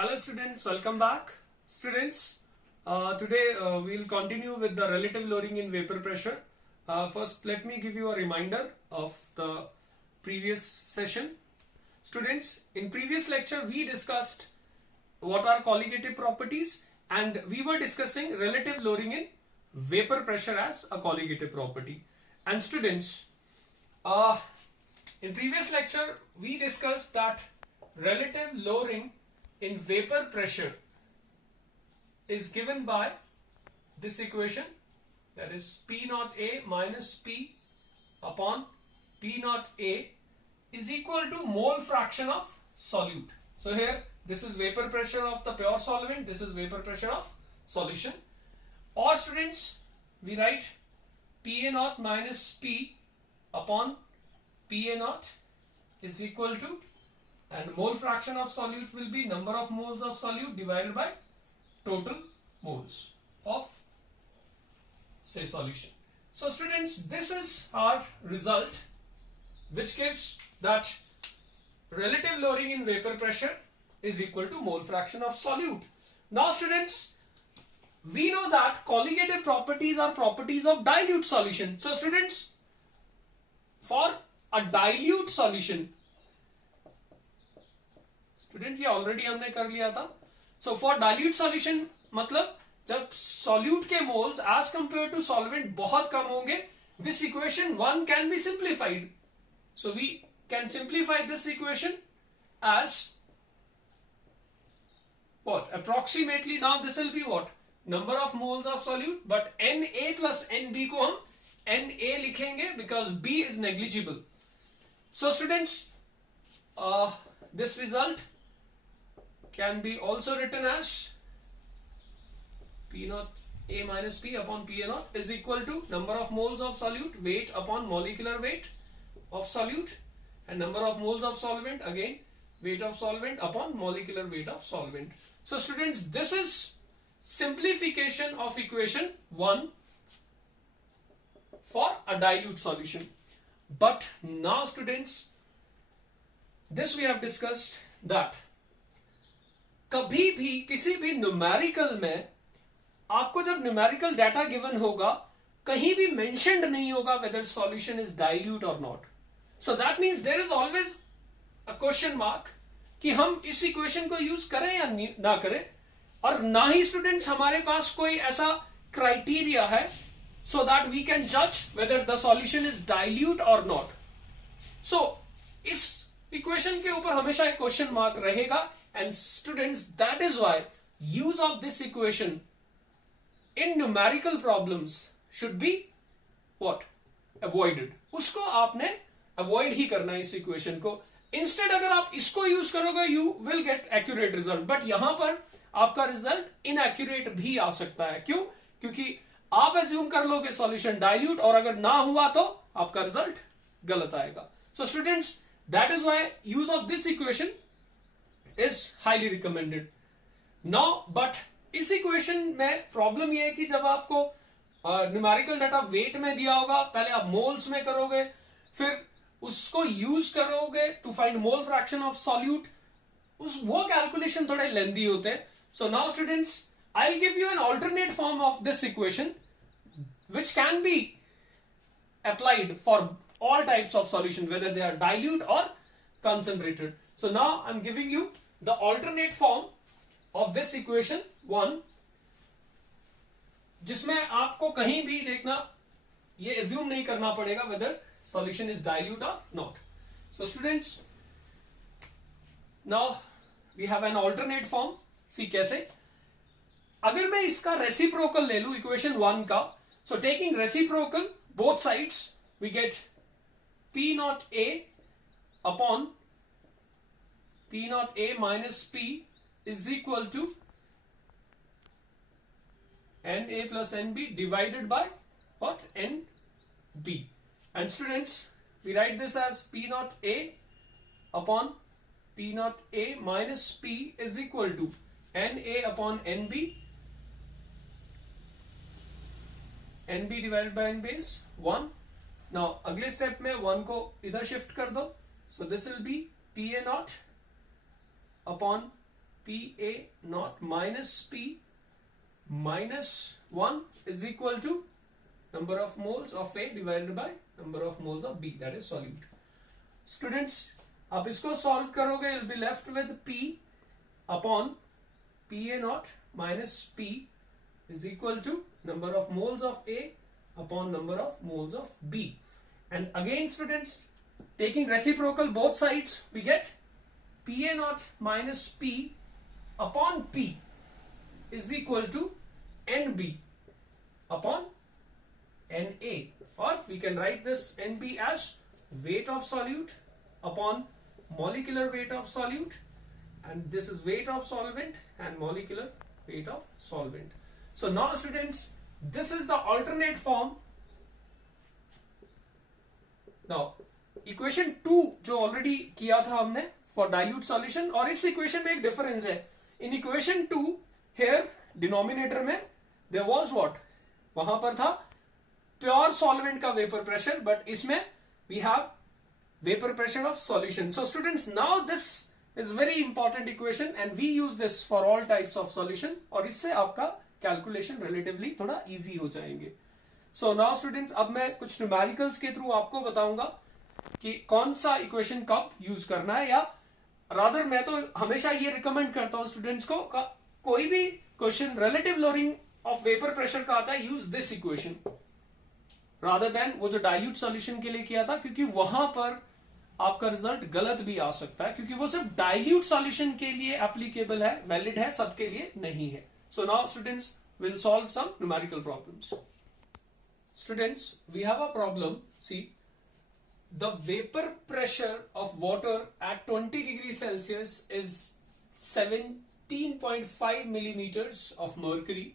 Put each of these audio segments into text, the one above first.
Hello students, welcome back. Students, today we'll continue with the relative lowering in vapor pressure. First, let me give you a reminder of the previous session. Students, in previous lecture we discussed what are colligative properties and we were discussing relative lowering in vapor pressure as a colligative property. And students, in previous lecture we discussed that relative lowering in vapor pressure is given by this equation, that is P naught A minus P upon P naught A is equal to mole fraction of solute. So here this is vapor pressure of the pure solvent, this is vapor pressure of solution. Or students, we write PA naught minus P upon PA naught is equal to, and mole fraction of solute will be number of moles of solute divided by total moles of say solution. So students, this is our result which gives that relative lowering in vapor pressure is equal to mole fraction of solute. Now students, we know that colligative properties are properties of dilute solution. So students, for a dilute solution, students ये ऑलरेडी हमने कर लिया था. So for dilute solution मतलब जब solute के moles as compare to solvent बहुत कम होंगे, this equation one can be simplified. So we can simplify this equation as what approximately, now this will be what number of moles of solute, but Na plus Nb को हम Na लिखेंगे because B is negligible. So students, this result can be also written as P naught A minus P upon Pa naught is equal to number of moles of solute, weight upon molecular weight of solute, and number of moles of solvent, again weight of solvent upon molecular weight of solvent. So students, this is simplification of equation 1 for a dilute solution. But now students, this we have discussed that कभी भी किसी भी न्यूमेरिकल में आपको जब numerical data given होगा कहीं भी मेंशन्ड नहीं होगा whether solution is dilute or not. So that means there is always a question mark कि हम इस इक्वेशन को यूज करें या ना करें, और ना ही स्टूडेंट्स हमारे पास कोई ऐसा क्राइटेरिया है so that we can judge whether the solution is dilute or not. So इस इक्वेशन के ऊपर हमेशा एक क्वेश्चन मार्क रहेगा. And students, that is why use of this equation in numerical problems should be what? Avoided. उसको आपने avoid ही करना है इस equation को. Instead अगर आप इसको use करोगे you will get accurate result. But यहाँ पर आपका result inaccurate भी आ सकता है. क्यों? क्योंकि आप assume कर लोगे solution dilute और अगर ना हुआ तो आपका result गलत आएगा. So students, that is why use of this equation is highly recommended. Now, but इस इक्वेशन में प्रॉब्लम ये है कि जब आपको न्यूमेरिकल डाटा वेट में दिया होगा, पहले आप मोल्स में करोगे, फिर उसको यूज करोगे to find mole fraction of solute, वो कैलकुलेशन थोड़े लेंदी होते हैं. So now students, I will give you an alternate form of this equation which can be applied for all types of solution, whether they are dilute or concentrated. So now I'm giving you the alternate form of this equation 1, जिसमें आपको कहीं भी देखना ये assume नहीं करना पड़ेगा whether solution is dilute or not. So students, now we have an alternate form. See कैसे, अगर मैं इसका reciprocal ले लूं equation 1 का, so taking reciprocal both sides we get P naught A upon P naught A minus P is equal to Na plus Nb divided by what? Nb. And students, we write this as P naught A upon P naught A minus P is equal to Na upon Nb. Nb divided by Nb is 1. Now अगले स्टेप में 1 को इधर शिफ्ट कर दो. So this will be Pa naught upon PA naught minus P minus 1 is equal to number of moles of A divided by number of moles of B, that is solute. Students, आप इसको सॉल्व करोगे, you'll be left with P upon PA naught minus P is equal to number of moles of A upon number of moles of B. And again students, taking reciprocal both sides, we get PA naught minus P upon P is equal to NB upon Na, or we can write this Nb as weight of solute upon molecular weight of solute, and this is weight of solvent and molecular weight of solvent. So now students, this is the alternate form. Now equation 2 जो ऑलरेडी किया था हमने for dilute solution, और इस इक्वेशन में एक difference है. In equation 2 here denominator में there was what, वहां पर था प्योर सॉल्वेंट का वेपर प्रेशर, बट इसमें we have vapour pressure of solution. So students, now this is very important equation and we use this for all types of solution, और इससे आपका calculation relatively थोड़ा इजी हो जाएंगे. सो नाउ स्टूडेंट्स, अब मैं कुछ न्यूमेरिकल्स के थ्रू आपको बताऊंगा कि कौन सा इक्वेशन कब यूज करना है, या रादर मैं तो हमेशा ये रिकमेंड करता हूं स्टूडेंट्स को, कोई भी question relative lowering of vapour pressure का आता है, use this equation rather than वो जो डाइल्यूट सॉल्यूशन के लिए किया था, क्योंकि वहां पर आपका रिजल्ट गलत भी आ सकता है, क्योंकि वो सिर्फ डाइल्यूट सॉल्यूशन के लिए एप्लीकेबल है, वैलिड है, सबके लिए नहीं है. So now students, will solve some numerical problems. Students, we have a problem. See, the vapour pressure of water at 20 degree Celsius is 17.5 millimeters of mercury.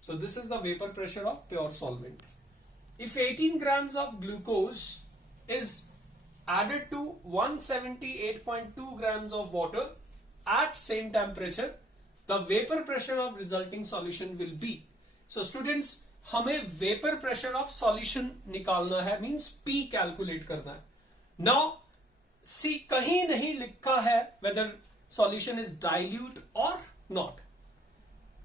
So this is the vapor pressure of pure solvent. If 18 grams of glucose is added to 178.2 grams of water at same temperature, the vapor pressure of resulting solution will be. So students, हमें vapor pressure of solution निकालना है, means P calculate करना है. Now, see, कहीं नहीं लिखा है whether solution is dilute or not.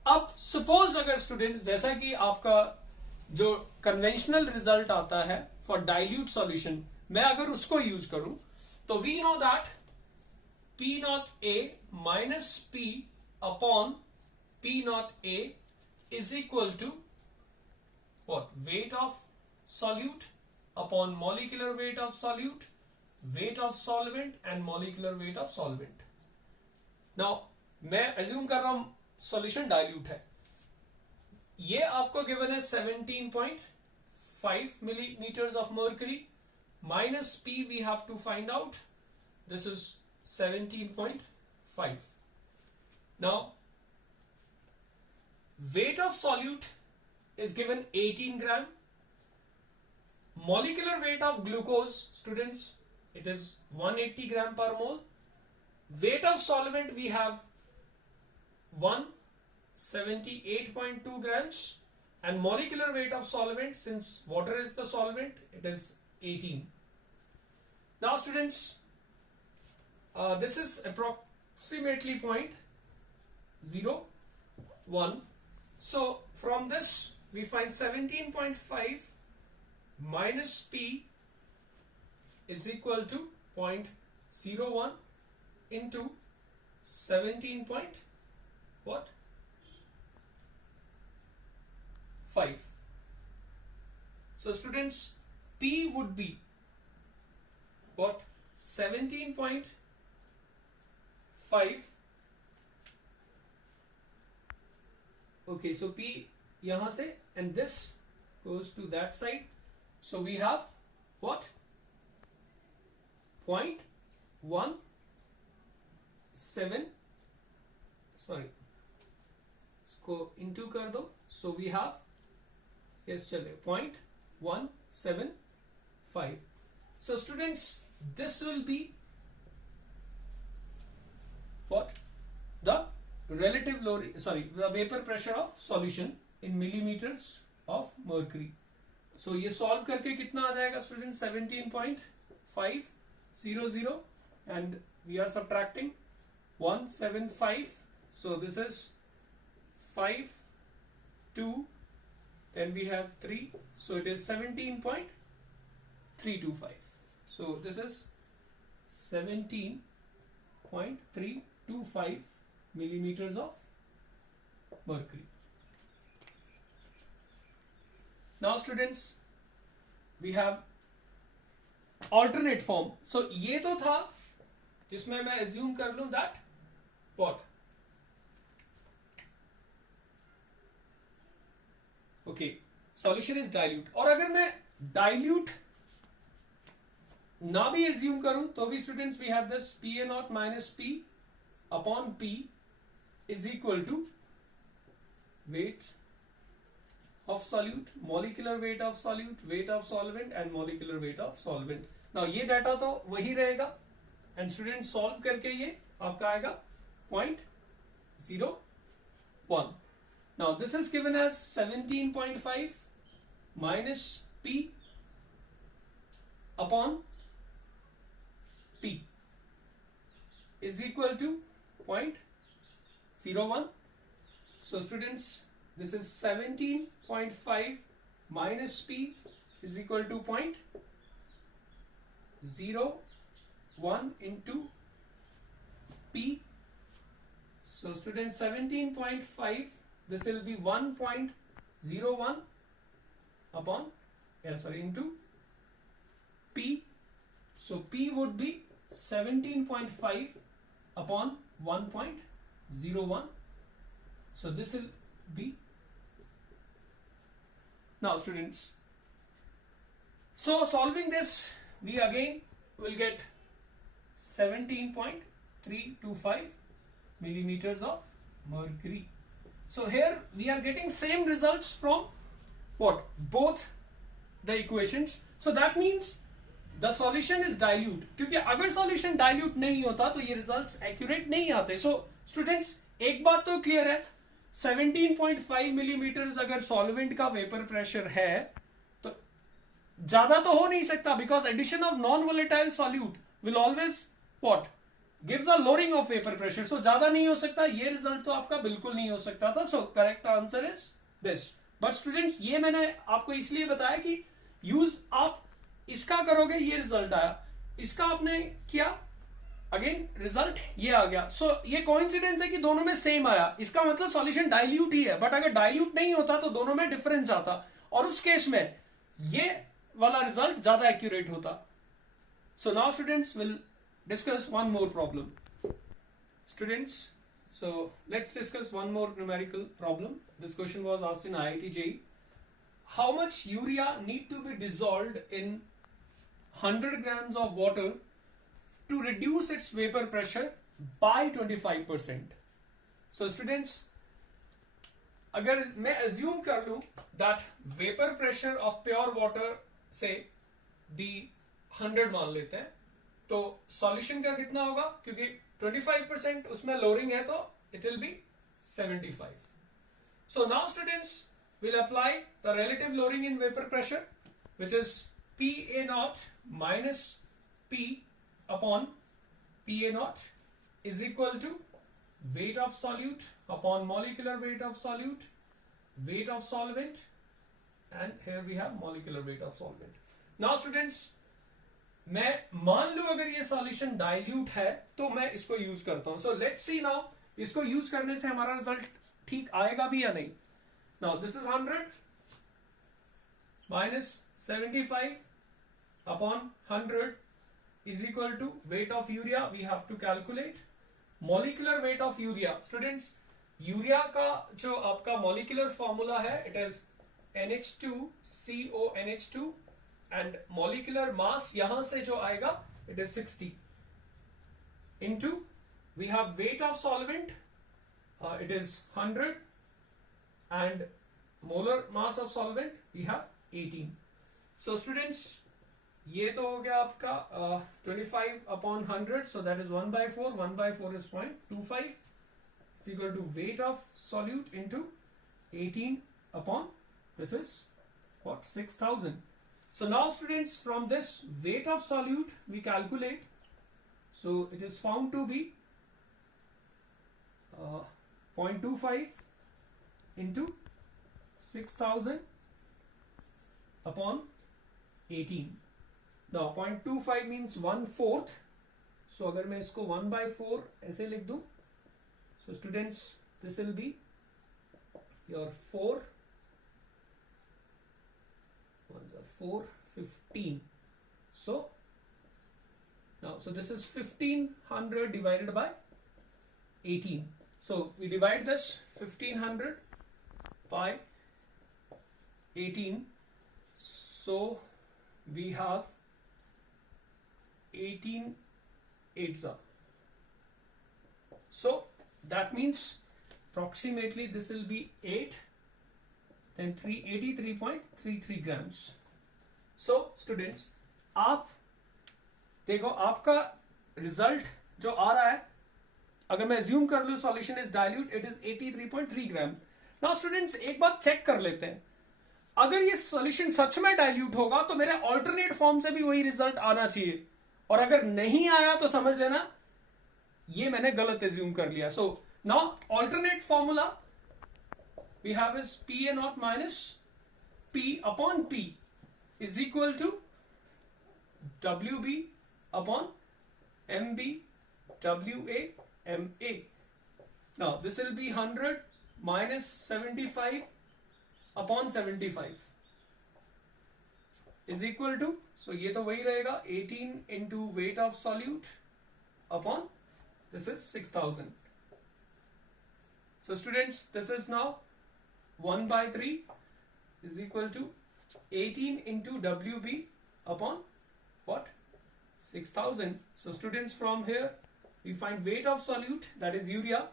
अब suppose अगर students, जैसा कि आपका जो कन्वेंशनल रिजल्ट आता है फॉर डाइल्यूट सॉल्यूशन, मैं अगर उसको यूज करूं तो we know that P not A minus P upon P not A is equal to what, weight of solute upon molecular weight of solute, weight of solvent and molecular weight of solvent. Now मैं assume कर रहा हूं solution dilute है, ये आपको गिवन है 17.5 millimeters of mercury minus P we have to find out. This is 17.5. Now, weight of solute is given 18 gram. Molecular weight of glucose, students, it is 180 gram per mole. Weight of solvent we have 178.2 grams, and molecular weight of solvent, since water is the solvent, it is 18. Now students, this is approximately 0.01. So from this we find 17.5 minus P is equal to 0.01 into 17. What? 5. So students, P would be what? 17.5. Okay, so P yahan se, and this goes to that side. So we have what? 0.17. Sorry, इसको इंटू कर दो. सो we have, yes चले, 0.175. सो students, this will be what, the relative low, the vapor pressure of solution in millimeters of mercury. So ये सॉल्व करके कितना आ जाएगा स्टूडेंट? 17.500 and we are subtracting 175 So this is 5, 2, then we have 3, so it is 17.325. So this is 17.325 millimeters of mercury. Now students, we have alternate form. So ये तो था जिसमें मैं assume कर लूं that what? Okay, solution is dilute. और अगर मैं dilute ना भी assume करूं तो भी students we have this PA0 minus P upon P is equal to weight of solute, molecular weight of solute, weight of solvent and molecular weight of solvent. Now ये डाटा तो वही रहेगा and student solve करके ये आपका आएगा 0.01. Now this is given as 17.5 minus P upon P is equal to 0.01. So students, this is 17.5 minus P is equal to 0.01 into P. So students, 17.5, this will be 1.01 upon into P. So P would be 17.5 upon 1.01. So this will be. Now students, so solving this, we again will get 17.325 millimeters of mercury. So here we are getting same results from what? Both the equations. So that means the solution is dilute. क्योंकि अगर solution dilute नहीं होता तो ये results accurate नहीं आते. So students, एक बात तो clear है, 17.5 millimeters अगर solvent का vapor pressure है तो ज्यादा तो हो नहीं सकता, because addition of non-volatile solute will always what? Gives a lowering of vapor pressure. So ज्यादा नहीं हो सकता, ये result तो आपका बिल्कुल नहीं हो सकता था. So correct answer is this. But students, ये मैंने आपको इसलिए बताया कि use आप इसका करोगे ये रिजल्ट आया, इसका आपने किया अगेन रिजल्ट ये आ गया. सो ये कोइंसिडेंस है कि दोनों में सेम आया, इसका मतलब सॉल्यूशन डाइल्यूट ही है. बट अगर डाइल्यूट नहीं होता तो दोनों में डिफरेंस आता और उस केस में ये वाला रिजल्ट ज्यादा एक्यूरेट होता. सो now students will discuss one more problem. Students, so let's discuss one more numerical problem. This question was asked in IIT JEE. How much urea need to be dissolved in 100 grams of water to reduce its vapor pressure by 25%? So students, अगर मैं assume कर लूं that vapor pressure of pure water से भी 100 मान लेते हैं, तो solution का कितना होगा? क्योंकि 25% उसमें lowering है तो it will be 75. So now students, we'll apply the relative lowering in vapor pressure, which is PA0 minus P upon PA0 is equal to weight of solute upon molecular weight of solute, weight of solvent, and here we have molecular weight of solvent. Now students, मैं मान लूं अगर ये solution dilute है तो मैं इसको use करता हूं. So let's see now, इसको use करने से हमारा result ठीक आएगा भी या नहीं. Now this is 100 minus 75 upon 100 is equal to weight of urea. We have to calculate molecular weight of urea. Students, urea का जो आपका molecular formula है, it is NH2CONH2 and molecular mass यहाँ से जो आएगा it is 60 into we have weight of solvent, it is 100 and molar mass of solvent we have 18. So students, ये तो हो गया आपका 25 upon 100, so that is 1 by 4. 1 by 4 is 0.25 is equal to weight of solute into 18 upon this is what? 6000. So now students, from this weight of solute we calculate. So it is found to be 0.25 into 6000 upon 18. Now 0.25 means 1/4. So अगर मैं इसको 1/4 ऐसे लिख दूं, so students this will be your 4 15. So now so this is 1500 divided by 18. So we divide this 1500 by 18. So we have 18 8s. So that means approximately this will be 8, then 383.33 grams. So students, आप देखो आपका रिजल्ट जो आ रहा है, अगर मैं assume कर लूं solution is dilute, it is 83.3 gram. Now students एक बात चेक कर लेते हैं, अगर ये सॉल्यूशन सच में डाइल्यूट होगा तो मेरे ऑल्टरनेट फॉर्म से भी वही रिजल्ट आना चाहिए, और अगर नहीं आया तो समझ लेना ये मैंने गलत एज्यूम कर लिया. So now alternate formula we have is PA0 minus P upon P is equal to WB upon MB WA MA. Now this will be 100 minus 75 upon 75 is equal to, so ये तो वही रहेगा 18 into weight of solute upon this is 6000. So students, this is now 1/3 is equal to 18 into WB upon what? 6000. So students, from here we find weight of solute, that is urea,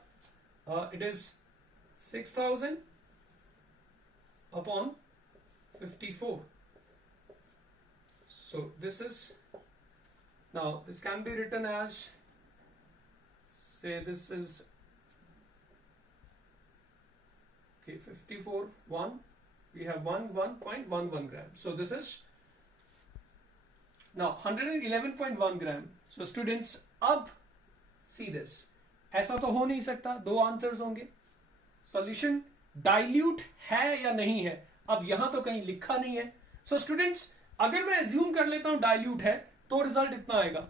it is 6000 upon 54. So this is, now this can be written as, say this is, okay, 54 1, we have 1.11 gram. So this is now 111.1 gram. So students, अब see this, ऐसा तो हो नहीं सकता, दो आंसर्स होंगे. Solution dilute है या नहीं है, अब यहां तो कहीं लिखा नहीं है. सो स्टूडेंट्स, अगर मैं एज्यूम कर लेता हूं डाइल्यूट है तो रिजल्ट इतना आएगा,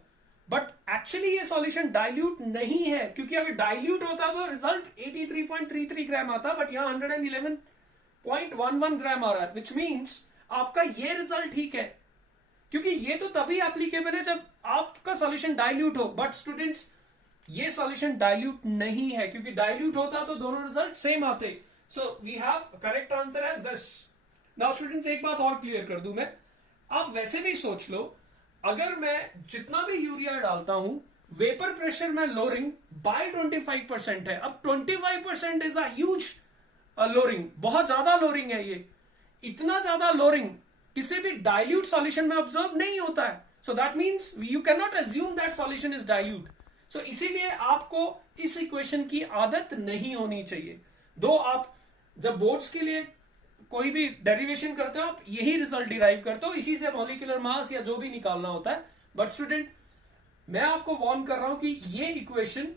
बट एक्चुअली ये सॉल्यूशन डाइल्यूट नहीं है, क्योंकि अगर डाइल्यूट होता तो रिजल्ट 83.33 ग्राम आता, बट यहां 111.11 ग्राम आ रहा है, विच मीन्स आपका ये रिजल्ट ठीक है, क्योंकि ये तो तभी एप्लीकेबल है जब आपका सॉल्यूशन डाइल्यूट हो. बट स्टूडेंट्स, ये सॉल्यूशन डाइल्यूट नहीं है, क्योंकि डाइल्यूट होता तो दोनों रिजल्ट सेम आते. So we have correct answer as this. Now students, एक बात और क्लियर कर दूं मैं, आप वैसे भी सोच लो, अगर मैं जितना भी यूरिया डालता हूं, वेपर प्रेशर में लोरिंग बाय 25% है. अब 25% इज अ ह्यूज लोरिंग, बहुत ज्यादा लोरिंग है ये. इतना ज्यादा लोरिंग किसी भी डाइल्यूट सॉल्यूशन में ऑब्जर्व नहीं होता है. So that means you can not assume that solution is dilute. So इसीलिए आपको इस इक्वेशन की आदत नहीं होनी चाहिए. दो आप जब बोर्ड्स के लिए कोई भी डेरिवेशन करते हो, आप यही रिजल्ट डिराइव करते हो, इसी से मॉलिक्यूलर मास या जो भी निकालना होता है. बट स्टूडेंट, मैं आपको वार्न कर रहा हूं कि ये इक्वेशन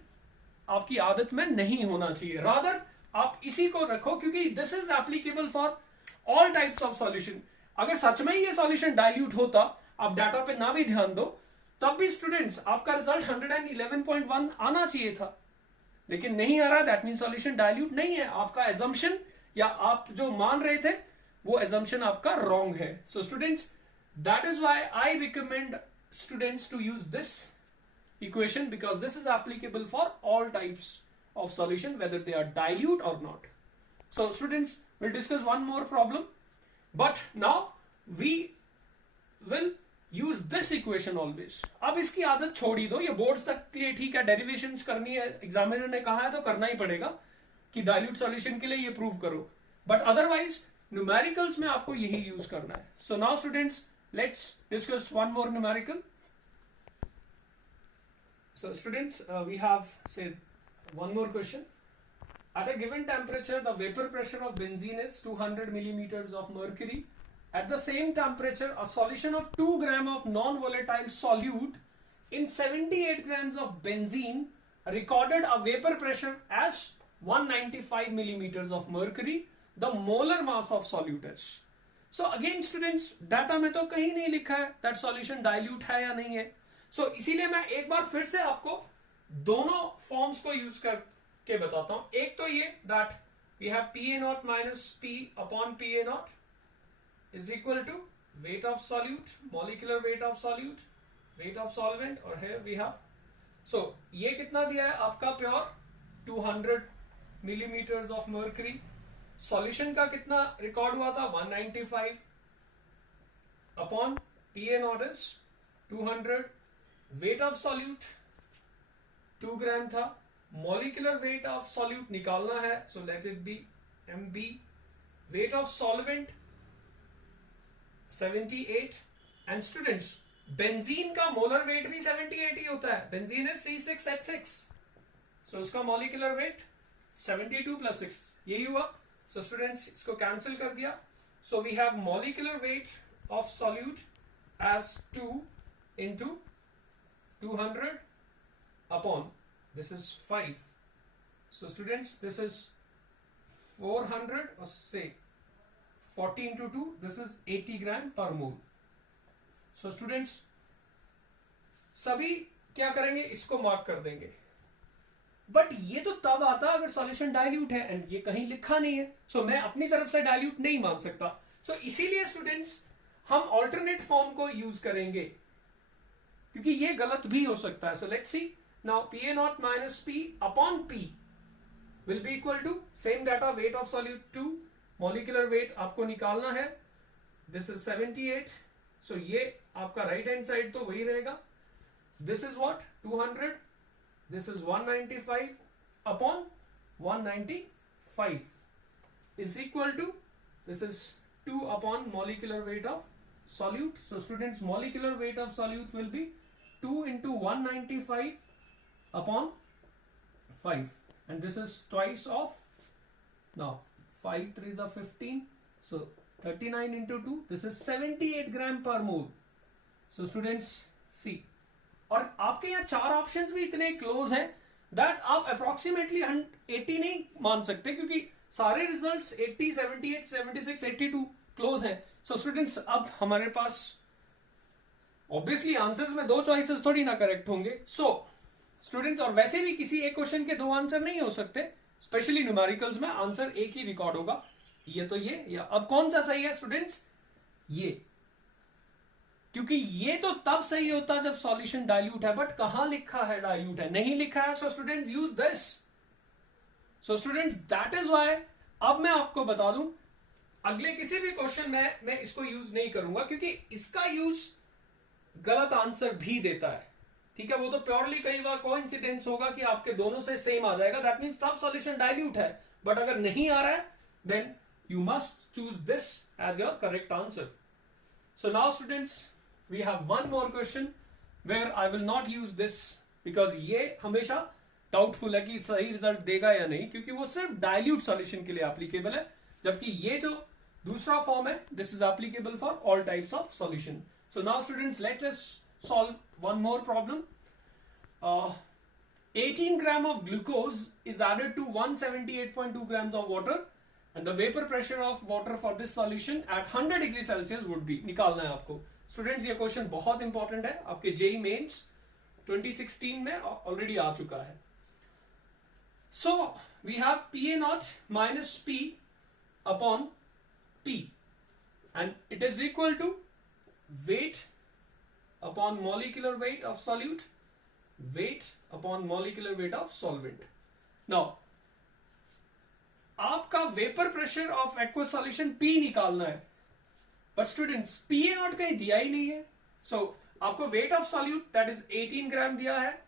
आपकी आदत में नहीं होना चाहिए. रादर आप इसी को रखो, क्योंकि this is applicable for all types of solution. अगर सच में ये सॉल्यूशन डाइल्यूट होता, आप डाटा पे ना भी ध्यान दो, तब भी स्टूडेंट्स आपका रिजल्ट 111.1 आना चाहिए था, लेकिन नहीं आ रहा. दैट मीन सॉल्यूशन डाइल्यूट नहीं है. आपका एजम्पशन या आप जो मान रहे थे वो एजम्पशन आपका रॉन्ग है. So students, that is why I recommend students to use this equation, because this is applicable for all types of solution, whether they are dilute और not. So students, we'll discuss one more problem, but now we will use this equation always. अब इसकी आदत छोड़ ही दो, ये बोर्ड्स तक के लिए ठीक है, डेरिवेशंस करनी है, एग्जामिनर ने कहा है तो करना ही पड़ेगा कि डाइल्यूट सॉल्यूशन के लिए ये प्रूव करो, बट अदरवाइज न्यूमेरिकल्स में आपको यही यूज करना है. So now students, let's discuss one more numerical. So students, we have say one more question. At a given temperature, the vapor pressure of benzene is 200 millimeters of mercury. At the same temperature, a solution of 2 gram of non-volatile solute in 78 grams of benzene recorded a vapor pressure as 195 millimeters of mercury, the molar mass of solute is. So again students, data में तो कहीं नहीं लिखा है that solution dilute है या नहीं है. So इसीलिए मैं एक बार फिर से आपको दोनों फॉर्म्स को यूज करके बताता हूं. एक तो ये that we have PA0 minus P upon PA0 is equal to weight of solute, molecular weight of solute, weight of solvent, और here we have, so ये कितना दिया है आपका प्योर 200 मिलीमीटर्स ऑफ मर्करी. सॉल्यूशन का कितना रिकॉर्ड हुआ था 195 upon PA0 is 200. Wait of solute 2 ग्राम था. मॉलिक्यूलर वेट ऑफ सॉल्यूट निकालना है, so let it be MB. Wait of solvent 78. And students, benzene का मोलर वेट भी 78 ही होता है. बेंजीन इज C6H6, सो उसका मॉलिक्यूलर वेट 72 प्लस 6 यही हुआ. सो स्टूडेंट्स, इसको कैंसिल कर दिया. So we have molecular weight of solute as 2 into 200 upon this is 5. So students, this is 400 और से 40 into 2, this is 80 ग्राम पर मोल. सो स्टूडेंट्स, सभी क्या करेंगे, इसको मार्क कर देंगे. बट ये तो तब आता अगर सॉल्यूशन डाइल्यूट है, एंड ये कहीं लिखा नहीं है. सो मैं अपनी तरफ से डाइल्यूट नहीं मान सकता. सो इसीलिए स्टूडेंट्स हम ऑल्टरनेट फॉर्म को यूज करेंगे, क्योंकि ये गलत भी हो सकता है. So let's see now, PA0 minus P upon P will be equal to same data, weight of solute 2, molecular weight आपको निकालना है, this is 78. so ये आपका राइट हैंड साइड तो वही रहेगा. this is what 200, this is 195 upon 195 is equal to, this is 2 upon molecular weight of solute. so students, molecular weight of solute will be 2 into 195 upon 5, and this is twice of, now 5 3s are 15, so 39 into 2, this is 78 gram per mole. so students see, और आपके यहाँ 4 ऑप्शंस भी इतने क्लोज हैं दैट आप अप्रोक्सीमेटली 80 नहीं मान सकते, क्योंकि सारे रिजल्ट्स 80, 78, 76, 82 क्लोज हैं. सो स्टूडेंट्स, अब हमारे पास ऑब्वियसली आंसर्स में 2 चॉइसेस थोड़ी ना करेक्ट होंगे. सो स्टूडेंट्स, और वैसे भी किसी एक क्वेश्चन के 2 आंसर नहीं हो सकते, स्पेशली न्यूमेरिकल्स में आंसर एक ही रिकॉर्ड होगा. ये तो ये, या अब कौन सा सही है स्टूडेंट्स, ये, क्योंकि ये तो तब सही होता जब सॉल्यूशन डाइल्यूट है. बट कहां लिखा है डाइल्यूट है, नहीं लिखा है. So students, use this. So students, that is why अब मैं आपको बता दूं, अगले किसी भी क्वेश्चन में मैं इसको यूज नहीं करूंगा, क्योंकि इसका यूज गलत आंसर भी देता है. ठीक है, वो तो प्योरली कई बार कोइंसिडेंस होगा कि आपके दोनों से सेम आ जाएगा, दैट मींस तब सॉल्यूशन डाइल्यूट है. बट अगर नहीं आ रहा है, then you must choose this as your correct answer. So now students, we have one more question where I will not use this, because ये हमेशा डाउटफुल है कि सही रिजल्ट देगा या नहीं, क्योंकि वो सिर्फ डाइल्यूट सॉल्यूशन के लिए एप्लीकेबल है, जबकि ये जो दूसरा फॉर्म है, this is applicable for all types of solution. So now students, let us solve one more problem. 18 gram of glucose is added to 178.2 grams of water, and the vapor pressure of water for this solution at 100 degree Celsius would be. निकालना है आपको. स्टूडेंट्स, ये क्वेश्चन बहुत इंपॉर्टेंट है, आपके JEE mains 2016 में ऑलरेडी आ चुका है. So we have PA0 minus P upon P, and it is equal to weight upon molecular weight of solute, weight upon molecular weight of solvent. Now आपका vapour pressure of aqueous solution P निकालना है, but students PA0 कहीं दिया ही नहीं है. सो आपको wait of solute that is 18 ग्राम दिया है.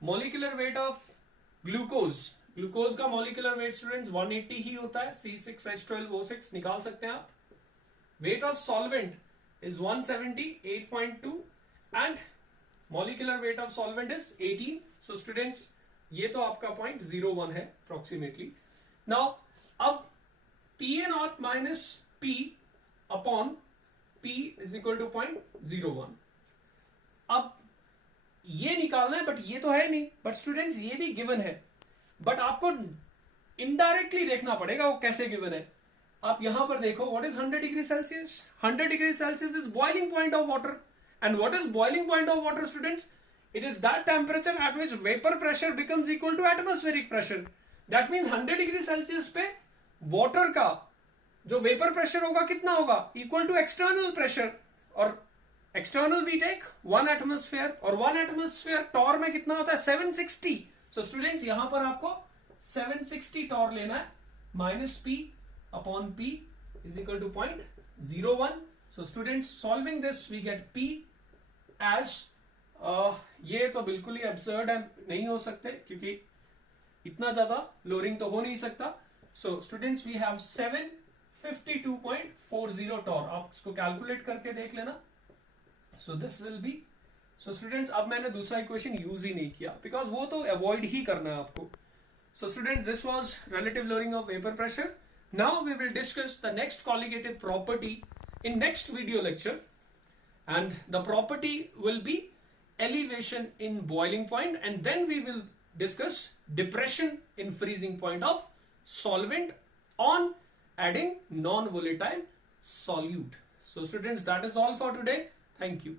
Molecular weight of glucose, glucose का मॉलिक्यूलर वेट स्टूडेंट्स 180 ही होता है, C6H12O6 निकाल सकते हैं आप. Wait of solvent is 178.2 and molecular weight of solvent is 18. So students, ये तो आपका 0.01 है अप्रोक्सीमेटली. Now, अब PA0 minus P upon P is equal to 0.01. अब ये निकालना है, बट ये तो है नहीं. बट स्टूडेंट्स, ये भी गिवन है, बट आपको इनडायरेक्टली देखना पड़ेगा वो कैसे गिवन है. आप यहां पर देखो, what is 100 degree Celsius? 100 degree Celsius is boiling point of water. And what is boiling point of water students? It is that temperature at which vapor pressure becomes equal to atmospheric pressure. That means 100 degree Celsius पे water का जो vapour pressure होगा कितना होगा? Equal to external pressure. और external we take 1 atmosphere, और 1 atmosphere Tor में कितना होता है? 760. सो स्टूडेंट्स यहां पर आपको 760 टॉर लेना है. Minus P upon P is equal to 0.01. So students solving this we get P as ये तो बिल्कुल ही absurd है, नहीं हो सकते क्योंकि इतना ज्यादा लोअरिंग तो हो नहीं सकता. So students we have 752.40 torr. आप इसको कैलकुलेट करके देख लेना. So this will be. So students अब मैंने दूसरा इक्वेशन यूज ही नहीं किया बिकॉज वो तो अवॉइड ही करना है आपको. So students this was relative lowering of vapour pressure. Now we will discuss the next colligative property in next video lecture, and the property will be elevation in boiling point, and then we will discuss depression in freezing point of solvent on adding non-volatile solute. So students, that is all for today. Thank you.